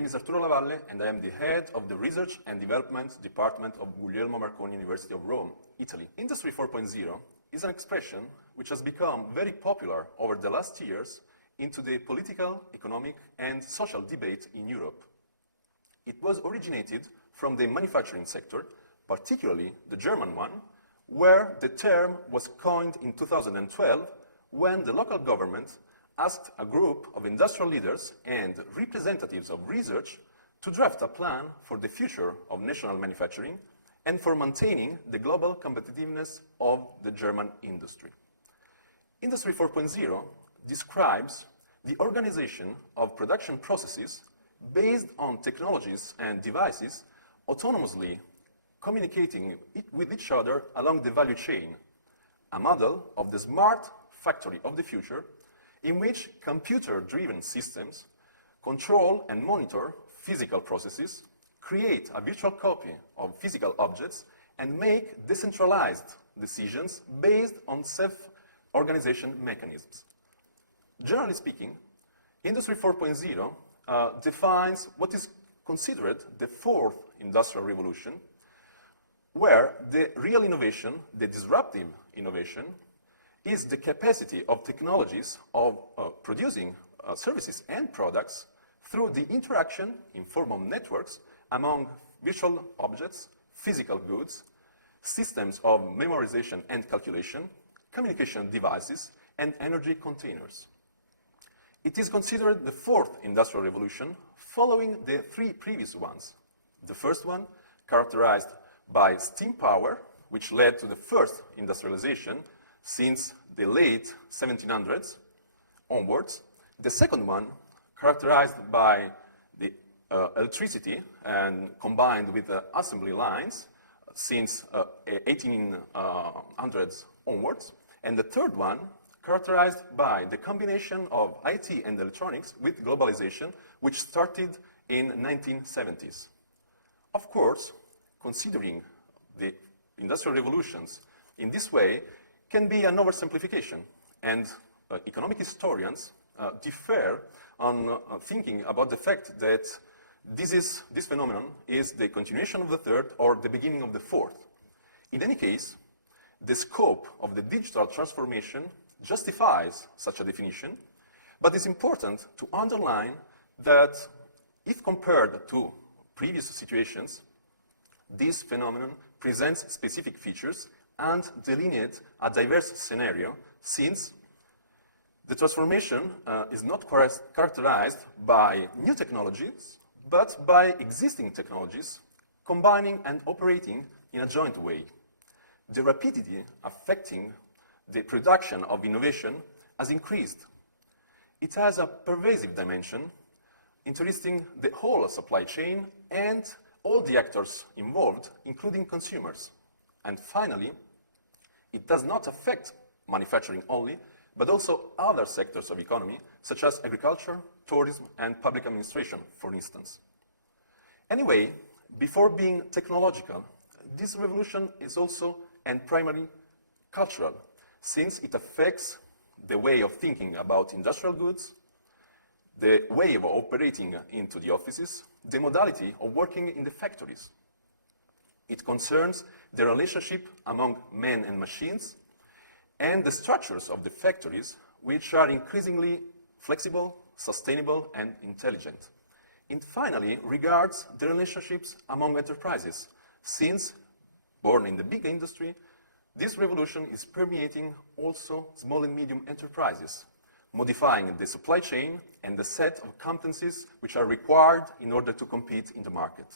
name is Arturo Lavalle, and I am the head of the Research and Development Department of Guglielmo Marconi University of Rome, Italy. Industry 4.0 is an expression which has become very popular over the last years into the political, economic, and social debate in Europe. It was originated from the manufacturing sector, particularly the German one, where the term was coined in 2012 when the local government asked a group of industrial leaders and representatives of research to draft a plan for the future of national manufacturing and for maintaining the global competitiveness of the German industry. Industry 4.0 describes the organization of production processes based on technologies and devices autonomously communicating with each other along the value chain, a model of the smart factory of the future in which computer-driven systems control and monitor physical processes, create a virtual copy of physical objects, and make decentralized decisions based on self-organization mechanisms. Generally speaking, Industry 4.0 defines what is considered the fourth industrial revolution, where the real innovation, the disruptive innovation, is the capacity of technologies of producing services and products through the interaction in form of networks among virtual objects, physical goods, systems of memorization and calculation, communication devices, and energy containers. It is considered the fourth industrial revolution following the three previous ones. The first one, characterized by steam power, which led to the first industrialization since the late 1700s onwards. The second one, characterized by the electricity and combined with the assembly lines since 1800s onwards. And the third one, characterized by the combination of IT and electronics with globalization, which started in 1970s. Of course, considering the industrial revolutions in this way can be an oversimplification, and economic historians differ on thinking about the fact that this phenomenon is the continuation of the third or the beginning of the fourth. In any case, the scope of the digital transformation justifies such a definition, but it's important to underline that if compared to previous situations, this phenomenon presents specific features and delineates a diverse scenario, since the transformation is not characterized by new technologies, but by existing technologies combining and operating in a joint way. The rapidity affecting the production of innovation has increased. It has a pervasive dimension, interesting the whole supply chain and all the actors involved, including consumers. And finally, it does not affect manufacturing only, but also other sectors of economy, such as agriculture, tourism, and public administration, for instance. Anyway, before being technological, this revolution is also and primarily cultural, since it affects the way of thinking about industrial goods, the way of operating into the offices, the modality of working in the factories. It concerns the relationship among men and machines and the structures of the factories, which are increasingly flexible, sustainable, and intelligent. It finally regards the relationships among enterprises, since, born in the big industry, this revolution is permeating also small and medium enterprises, modifying the supply chain and the set of competencies which are required in order to compete in the market.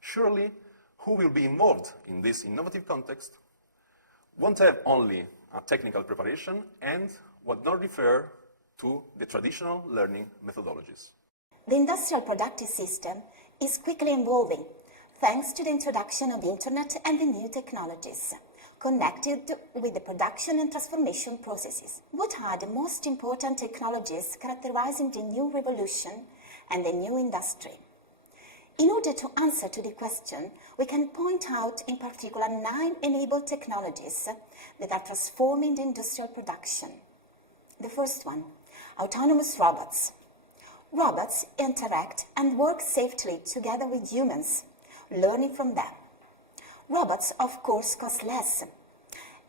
Surely, who will be involved in this innovative context won't have only a technical preparation and would not refer to the traditional learning methodologies. The industrial productive system is quickly evolving thanks to the introduction of the internet and the new technologies connected with the production and transformation processes. What are the most important technologies characterizing the new revolution and the new industry? In order to answer to the question, we can point out in particular 9 enabled technologies that are transforming the industrial production. The first one, autonomous robots. Robots interact and work safely together with humans, learning from them. Robots, of course, cost less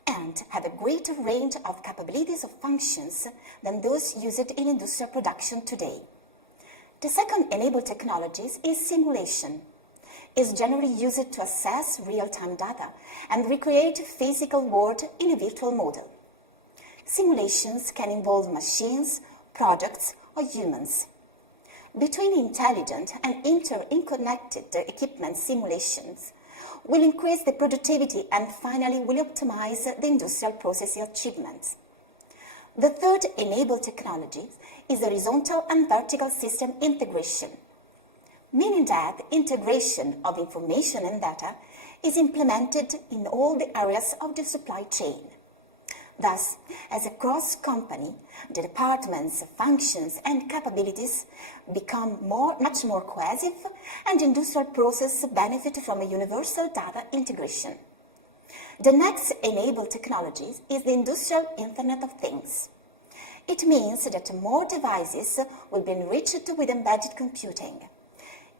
and have a greater range of capabilities of functions than those used in industrial production today. The second enabled technology is simulation. It's generally used to assess real-time data and recreate a physical world in a virtual model. Simulations can involve machines, products, or humans. Between intelligent and interconnected equipment simulations will increase the productivity and finally will optimize the industrial process achievements. The third enabled technology is horizontal and vertical system integration, meaning that integration of information and data is implemented in all the areas of the supply chain. Thus, as a cross-company, the departments, functions, and capabilities become much more cohesive, and industrial processes benefit from a universal data integration. The next enabled technology is the Industrial Internet of Things. It means that more devices will be enriched with embedded computing.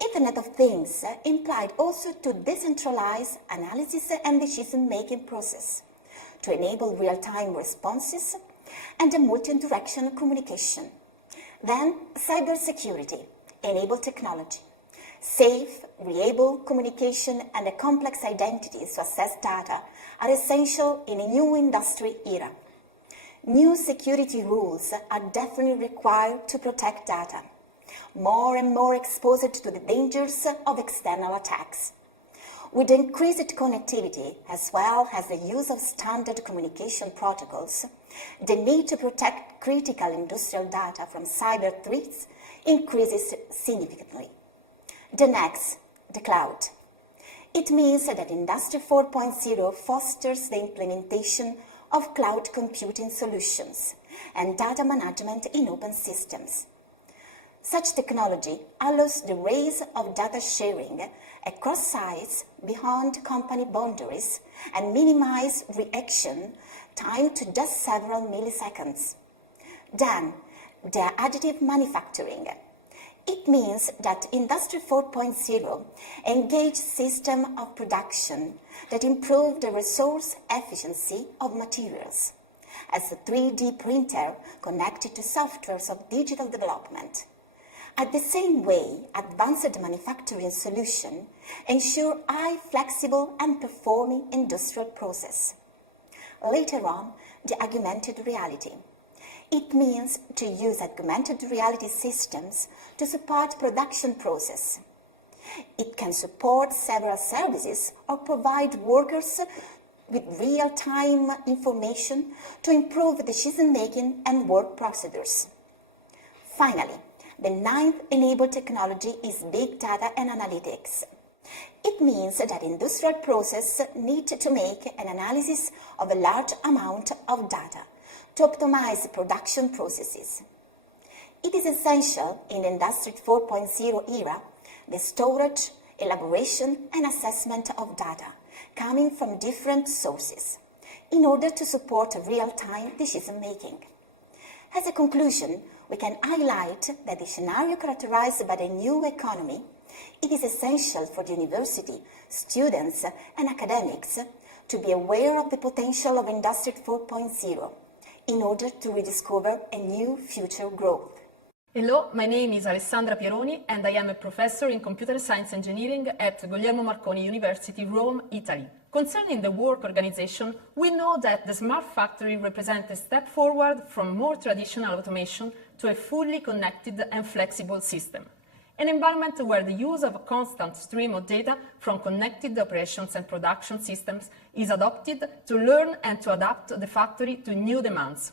Internet of Things implied also to decentralize analysis and decision-making process, to enable real-time responses and a multi-directional communication. Then, cybersecurity, enabled technology. Safe, reliable communication and a complex identities to access data are essential in a new industry era. New security rules are definitely required to protect data, more and more exposed to the dangers of external attacks. With increased connectivity, as well as the use of standard communication protocols, the need to protect critical industrial data from cyber threats increases significantly. The next, the cloud. It means that Industry 4.0 fosters the implementation of cloud computing solutions and data management in open systems. Such technology allows the rise of data sharing across sites beyond company boundaries and minimize reaction time to just several milliseconds. Then, the additive manufacturing. It means that Industry 4.0 engage systems of production that improve the resource efficiency of materials, as the 3D printer connected to softwares of digital development. At the same way, advanced manufacturing solutions ensure high flexible and performing industrial process. Later on, the augmented reality. It means to use augmented reality systems to support production process. It can support several services or provide workers with real-time information to improve decision-making and work procedures. Finally, the ninth enabled technology is big data and analytics. It means that industrial processes need to make an analysis of a large amount of data to optimize production processes. It is essential in the Industry 4.0 era, the storage, elaboration, and assessment of data coming from different sources in order to support real-time decision-making. As a conclusion, we can highlight that the scenario characterized by the new economy, it is essential for the university, students, and academics to be aware of the potential of Industry 4.0 in order to rediscover a new future growth. Hello, my name is Alessandra Pieroni and I am a professor in computer science engineering at Guglielmo Marconi University, Rome, Italy. Concerning the work organization, we know that the smart factory represents a step forward from more traditional automation to a fully connected and flexible system. An environment where the use of a constant stream of data from connected operations and production systems is adopted to learn and to adapt the factory to new demands.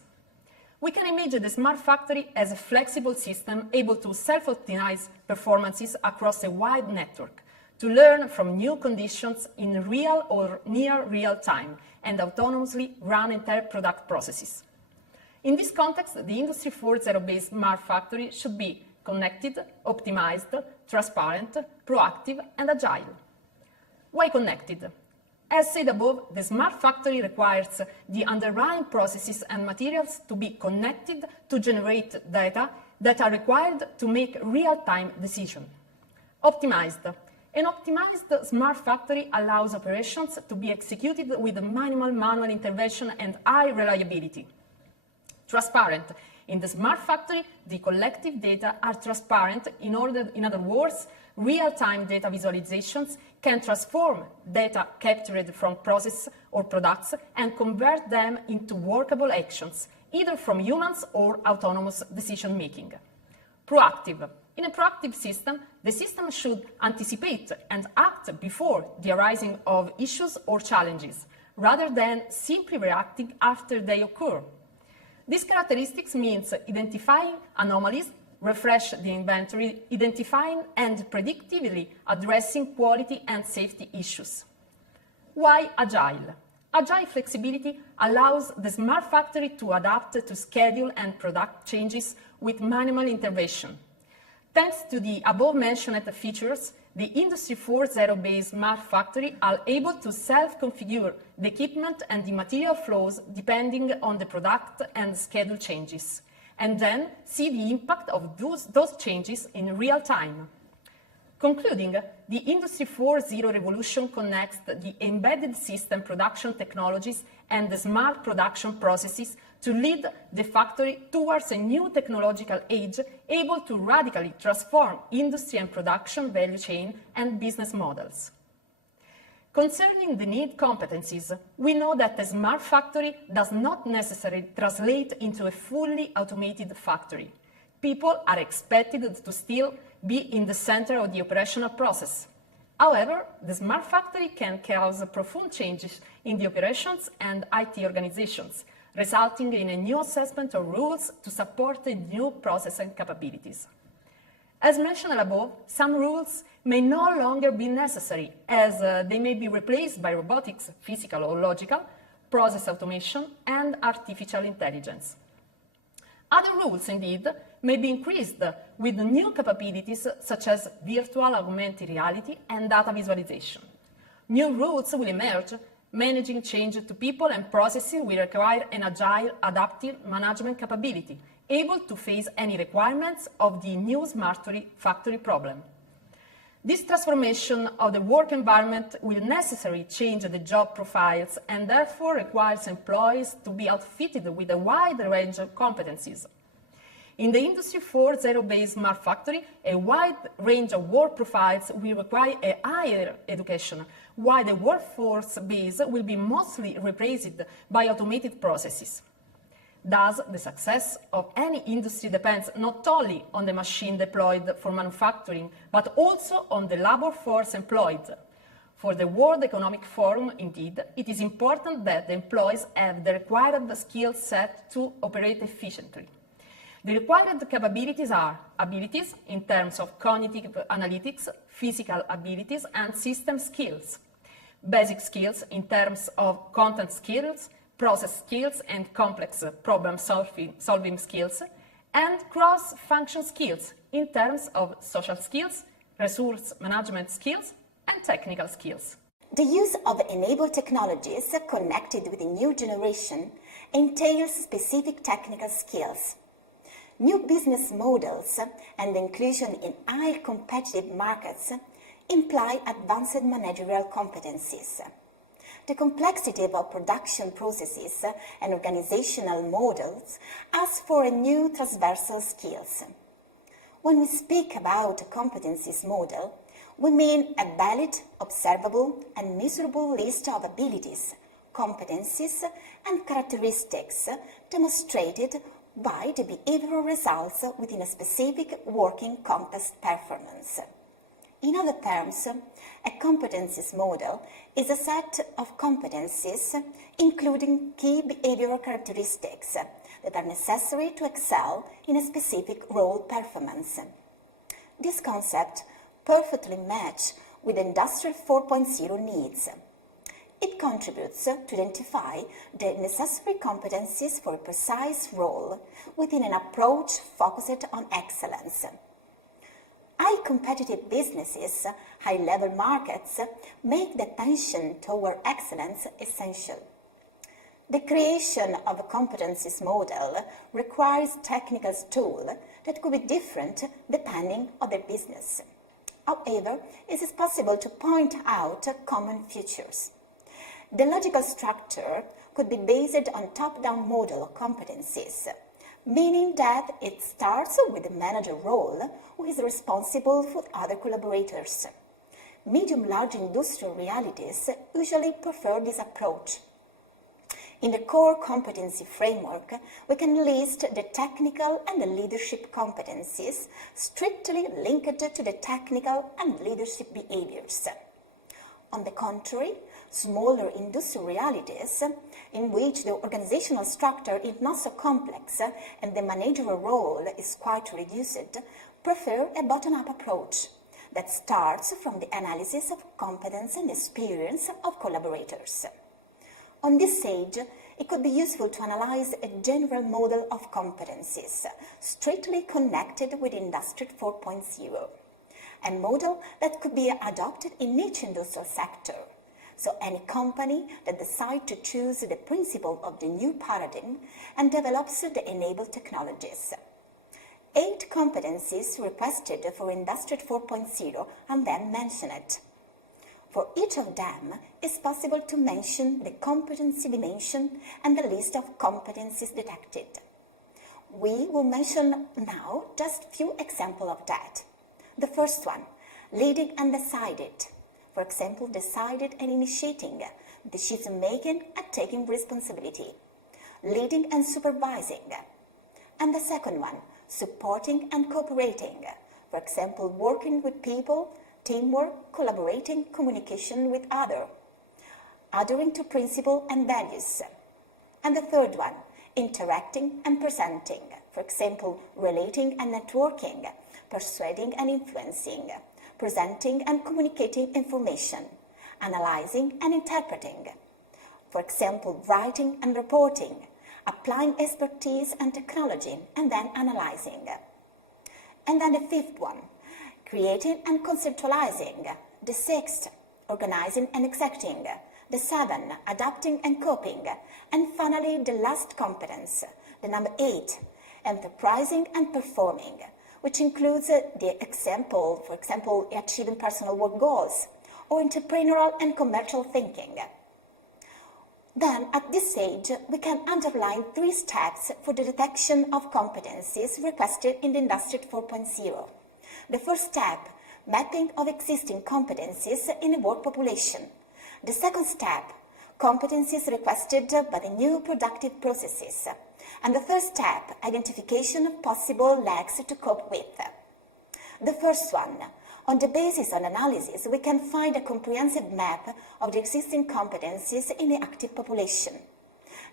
We can imagine the smart factory as a flexible system able to self-optimize performances across a wide network, to learn from new conditions in real or near real time, and autonomously run entire product processes. In this context, the Industry 4.0 based smart factory should be connected, optimized, transparent, proactive, and agile. Why connected? As said above, the smart factory requires the underlying processes and materials to be connected to generate data that are required to make real-time decisions. Optimized. An optimized smart factory allows operations to be executed with minimal manual intervention and high reliability. Transparent. In the smart factory, the collective data are transparent. In other words, real-time data visualizations can transform data captured from processes or products and convert them into workable actions, either from humans or autonomous decision-making. Proactive. In a proactive system, the system should anticipate and act before the arising of issues or challenges, rather than simply reacting after they occur. These characteristics means identifying anomalies, refresh the inventory, identifying and predictively addressing quality and safety issues. Why Agile? Agile flexibility allows the smart factory to adapt to schedule and product changes with minimal intervention. Thanks to the above-mentioned features, the Industry 4.0 based smart factory are able to self-configure the equipment and the material flows depending on the product and schedule changes, and then see the impact of those changes in real time. Concluding, the Industry 4.0 revolution connects the embedded system production technologies and the smart production processes to lead the factory towards a new technological age able to radically transform industry and production value chain and business models. Concerning the need competencies, we know that a smart factory does not necessarily translate into a fully automated factory. People are expected to still be in the center of the operational process. However, the smart factory can cause profound changes in the operations and IT organizations, resulting in a new assessment of rules to support the new process and capabilities. As mentioned above, some rules may no longer be necessary, as they may be replaced by robotics, physical or logical, process automation, and artificial intelligence. Other rules, indeed, may be increased with new capabilities such as virtual augmented reality and data visualization. New rules will emerge. Managing change to people and processes will require an agile, adaptive management capability, able to face any requirements of the new smart factory problem. This transformation of the work environment will necessarily change the job profiles and therefore requires employees to be outfitted with a wide range of competencies. In the Industry 4.0 based smart factory, a wide range of work profiles will require a higher education, while the workforce base will be mostly replaced by automated processes. Thus, the success of any industry depends not only on the machine deployed for manufacturing, but also on the labor force employed. For the World Economic Forum, indeed, it is important that the employees have the required skill set to operate efficiently. The required capabilities are abilities in terms of cognitive analytics, physical abilities, and system skills. Basic skills in terms of content skills, process skills, and complex problem-solving skills, and cross-function skills in terms of social skills, resource management skills, and technical skills. The use of enabled technologies connected with the new generation entails specific technical skills. New business models and inclusion in high competitive markets imply advanced managerial competencies. The complexity of production processes and organizational models asks for new transversal skills. When we speak about a competencies model, we mean a valid, observable, and measurable list of abilities, competencies, and characteristics demonstrated by the behavioral results within a specific working context performance. In other terms, a competencies model is a set of competencies including key behavioral characteristics that are necessary to excel in a specific role performance. This concept perfectly matches with Industry 4.0 needs. It contributes to identify the necessary competencies for a precise role within an approach focused on excellence. High competitive businesses, high-level markets make the attention toward excellence essential. The creation of a competencies model requires technical tools that could be different depending on their business. However, it is possible to point out common features. The logical structure could be based on top-down model of competencies, meaning that it starts with the manager role, who is responsible for other collaborators. Medium-large industrial realities usually prefer this approach. In the core competency framework, we can list the technical and the leadership competencies strictly linked to the technical and leadership behaviors. On the contrary, smaller industrial realities, in which the organizational structure is not so complex and the managerial role is quite reduced, prefer a bottom-up approach that starts from the analysis of competence and experience of collaborators. On this stage, it could be useful to analyze a general model of competencies, strictly connected with Industry 4.0, a model that could be adopted in each industrial sector. So any company that decides to choose the principle of the new paradigm and develops the enabled technologies. 8 competencies requested for Industry 4.0 and then mentioned. For each of them, it's possible to mention the competency dimension and the list of competencies detected. We will mention now just a few examples of that. The first one, leading and decided. For example, decided and initiating, decision-making and taking responsibility. Leading and supervising. And the second one, supporting and cooperating. For example, working with people, teamwork, collaborating, communication with others. Adhering to principles and values. And the third one, interacting and presenting. For example, relating and networking, persuading and influencing, presenting and communicating information, analyzing and interpreting. For example, writing and reporting, applying expertise and technology, and then analyzing. And then the fifth one, creating and conceptualizing. The sixth, organizing and executing. The seventh, adapting and coping. And finally, the last competence, the number 8, enterprising and performing, which includes the example, for example, achieving personal work goals, or entrepreneurial and commercial thinking. Then, at this stage, we can underline 3 steps for the detection of competencies requested in the Industry 4.0. The first step, mapping of existing competencies in a work population. The second step, competencies requested by the new productive processes. And the third step, identification of possible lags to cope with. The first one, on the basis of analysis, we can find a comprehensive map of the existing competencies in the active population.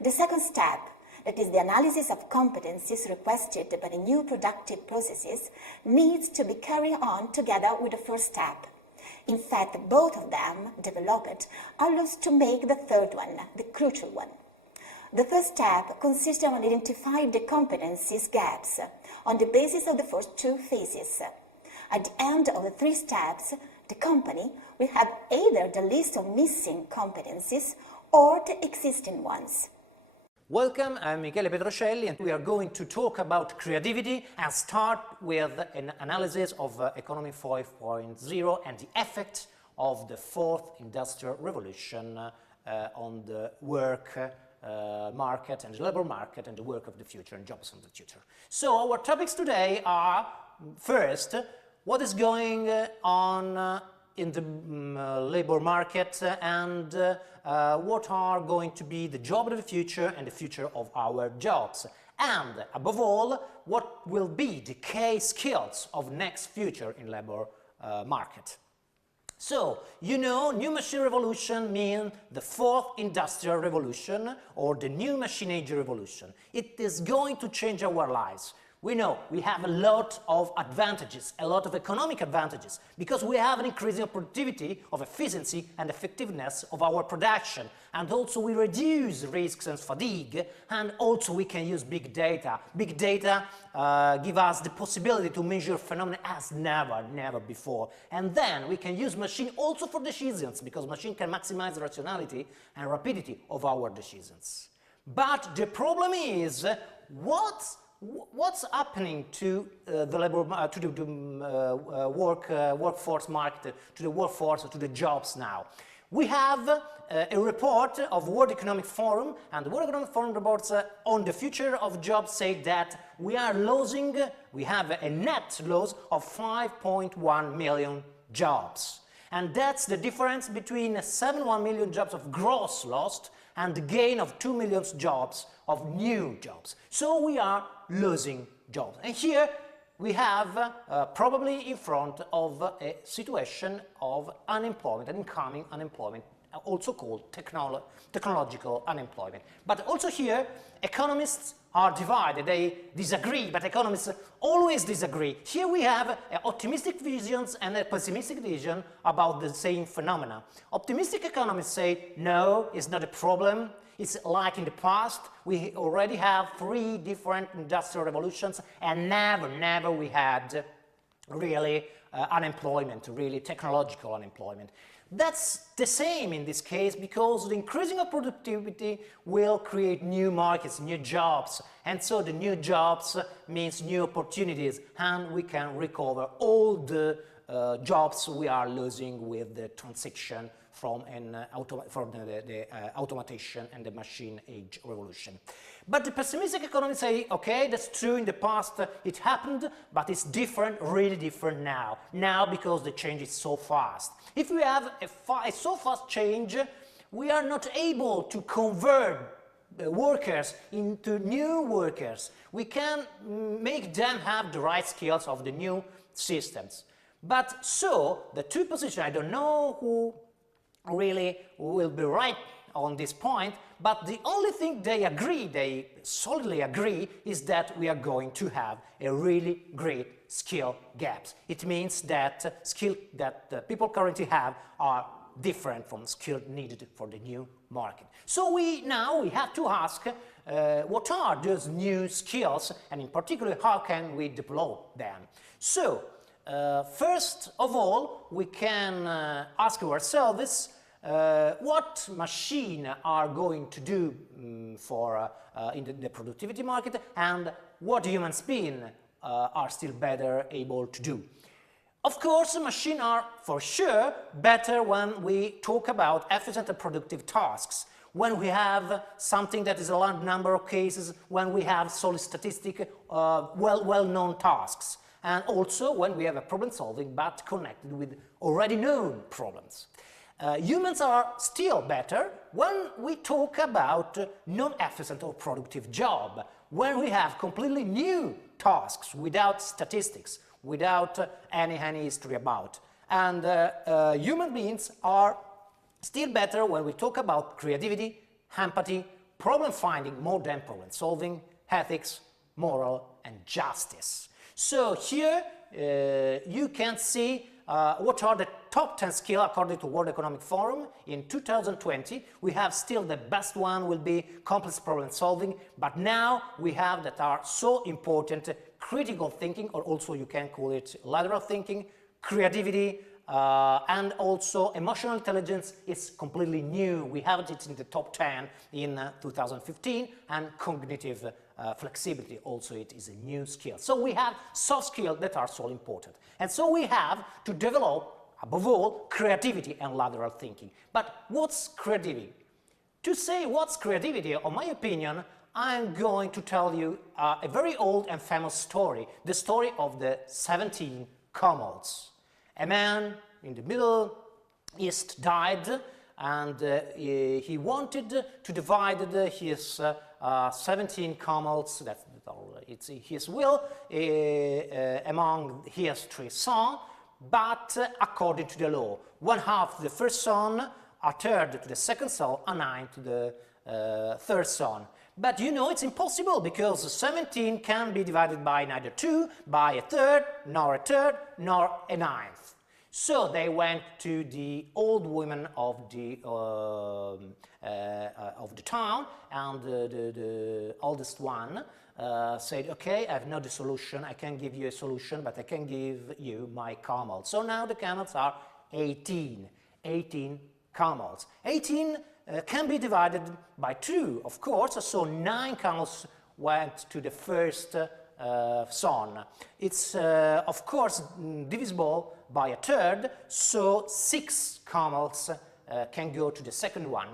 The second step, that is the analysis of competencies requested by the new productive processes, needs to be carried on together with the first step. In fact, both of them, developed, allow us to make the third one, the crucial one. The first step consists of identifying the competencies gaps on the basis of the first 2 phases. At the end of the 3 steps, the company will have either the list of missing competencies or the existing ones. Welcome, I'm Michele Petrocelli and we are going to talk about creativity and start with an analysis of Economy 5.0 and the effect of the 4th Industrial Revolution on the work market and the labor market and the work of the future and jobs of the future. So our topics today are, first, what is going on in the labor market and what are going to be the job of the future and the future of our jobs. And above all, what will be the key skills of next future in labor market. So, you know, new machine revolution means the 4th industrial revolution or the new machine age revolution. It is going to change our lives. We know we have a lot of advantages, a lot of economic advantages, because we have an increasing productivity of efficiency and effectiveness of our production, and also we reduce risks and fatigue, and also we can use big data. Big data give us the possibility to measure phenomena as never before, and then we can use machine also for decisions, because machine can maximize the rationality and rapidity of our decisions. But the problem is, what what's happening to the workforce market, to the workforce, to the jobs now? We have a report of World Economic Forum, and the World Economic Forum reports on the future of jobs say that we have a net loss of 5.1 million jobs. And that's the difference between 7.1 million jobs of gross lost and the gain of 2 million jobs of new jobs. So we are losing jobs. And here we have probably in front of a situation of unemployment, incoming unemployment, also called technological unemployment. But also here, economists are divided, they disagree, but economists always disagree. Here we have optimistic visions and a pessimistic vision about the same phenomena. Optimistic economists say, no, it's not a problem. It's like in the past, we already have 3 different industrial revolutions and never we had really unemployment, really technological unemployment. That's the same in this case because the increasing of productivity will create new markets, new jobs, and so the new jobs means new opportunities, and we can recover all the jobs we are losing with the transition from the automation and the machine age revolution. But the pessimistic economists say, okay, that's true, in the past it happened, but it's different, really different now because the change is so fast. If we have a so fast change, we are not able to convert the workers into new workers. We can make them have the right skills of the new systems. But so, the two positions, I don't know who really will be right on this point, but the only thing they solidly agree, is that we are going to have a really great skill gaps. It means that skill that people currently have are different from skill needed for the new market. So now we have to ask what are those new skills, and in particular how can we develop them. So first of all, we can ask ourselves what machines are going to do in the productivity market, and what human beings are still better able to do. Of course, machines are for sure better when we talk about efficient and productive tasks, when we have something that is a large number of cases, when we have solid statistic, well-known tasks, and also when we have a problem solving but connected with already known problems. Humans are still better when we talk about non-efficient or productive job, when we have completely new tasks without statistics, without any history about. And human beings are still better when we talk about creativity, empathy, problem finding more than problem solving, ethics, moral and justice. So here you can see what are the top 10 skills according to World Economic Forum. In 2020, we have still the best one will be complex problem solving, but now we have that are so important: critical thinking, or also you can call it lateral thinking, creativity, and also emotional intelligence is completely new. We have it in the top 10 in 2015, and cognitive flexibility also it is a new skill. So we have soft skills that are so important. And so we have to develop, above all, creativity and lateral thinking. But what's creativity? To say what's creativity, in my opinion, I'm going to tell you a very old and famous story, the story of the 17 camels. A man in the Middle East died, and he wanted to divide his 17 camels, it's his will, among his 3 sons, but according to the law, 1/2 to the first son, 1/3 to the second son, and 9 to the third son. But you know it's impossible, because 17 can be divided by neither 2, by a third, nor a 9th. So they went to the old women of the town, and the oldest one said, okay, I have no solution, I can give you a solution, but I can give you my camels. So now the camels are 18 camels. 18 can be divided by 2, of course, so 9 camels went to the first zone. It's, of course, divisible by a third, so 6 camels can go to the second one,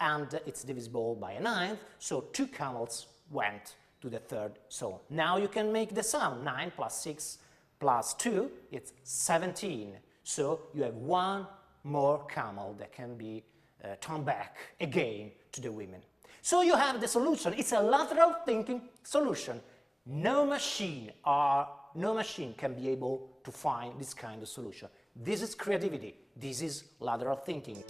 and it's divisible by a ninth, so 2 camels went to the third zone. Now you can make the sum. 9 plus 6 plus 2, it's 17. So you have 1 more camel that can be turned back again to the women. So you have the solution. It's a lateral thinking solution. No machine can be able to find this kind of solution. This is creativity. This is lateral thinking.